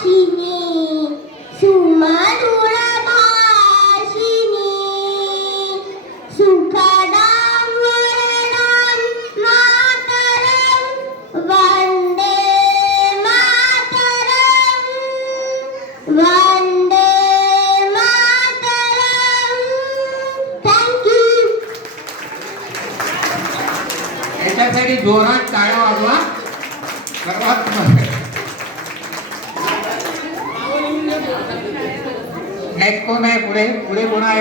सुभाषिनी सुमधुर भाषिनी सुखदां वरदां मातरं वन्दे मातरं वन्दे मातरं। याच्यासाठी जोरात टाळ्या वाजवा. सर्वात नेक्स्ट कोण आहे पुढे पुढे कोण आहे